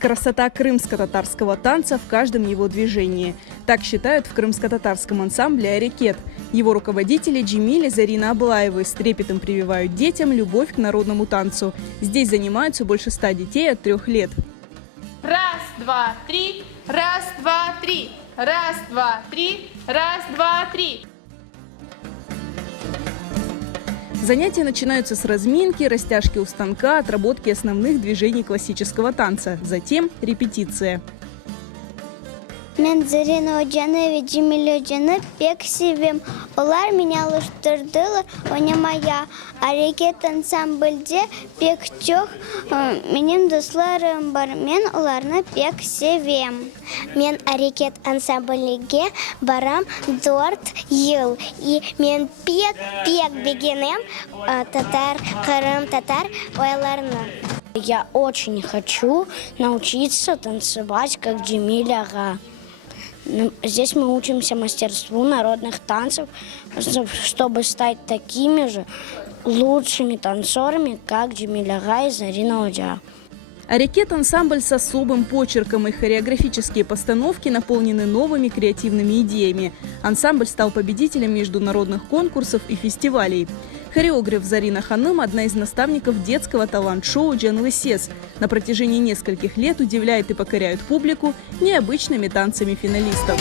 Красота крымско-татарского танца в каждом его движении. Так считают в крымско-татарском ансамбле «Арекет». Его руководители Джемиль и Зарина Аблаевы с трепетом прививают детям любовь к народному танцу. Здесь занимаются больше 100 детей от 3 лет. Раз, два, три, раз, два, три, раз, два, три, раз, два, три. Занятия начинаются с разминки, растяжки у станка, отработки основных движений классического танца. Затем репетиция. Мен Зарина Hoca'nı ve Cemil Hoca'nı pek seviyorum. Onlar beni alıştırdılar oynamaya. Hareket ansambılde pek çok benim dostlarım var. Ben onları pek seviyorum. Ben hareket ansamblige baram 4 yıl. Ben pek beğeniyorum Крым татар oylarını. Я очень хочу научиться танцевать, как Джемиль ага. Здесь мы учимся мастерству народных танцев, чтобы стать такими же лучшими танцорами, как Джемиль ага и Зарина Ходжа. «Арекет» – ансамбль с особым почерком, и хореографические постановки наполнены новыми креативными идеями. Ансамбль стал победителем международных конкурсов и фестивалей. Хореограф Зарина Ханым – одна из наставников детского талант-шоу «Джен Сес». На протяжении нескольких лет удивляет и покоряет публику необычными танцами финалистов.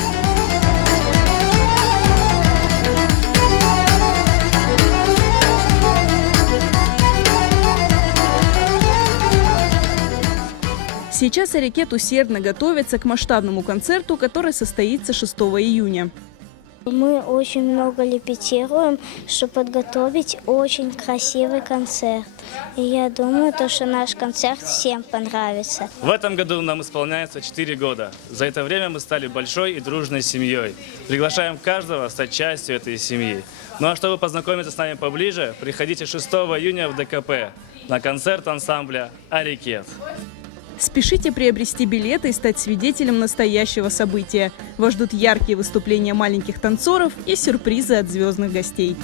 Сейчас «Арекет» усердно готовится к масштабному концерту, который состоится 6 июня. Мы очень много репетируем, чтобы подготовить очень красивый концерт. И я думаю, что наш концерт всем понравится. В этом году нам исполняется 4 года. За это время мы стали большой и дружной семьей. Приглашаем каждого стать частью этой семьи. Ну а чтобы познакомиться с нами поближе, приходите 6 июня в ДКП на концерт ансамбля «Арекет». Спешите приобрести билеты и стать свидетелем настоящего события. Вас ждут яркие выступления маленьких танцоров и сюрпризы от звездных гостей.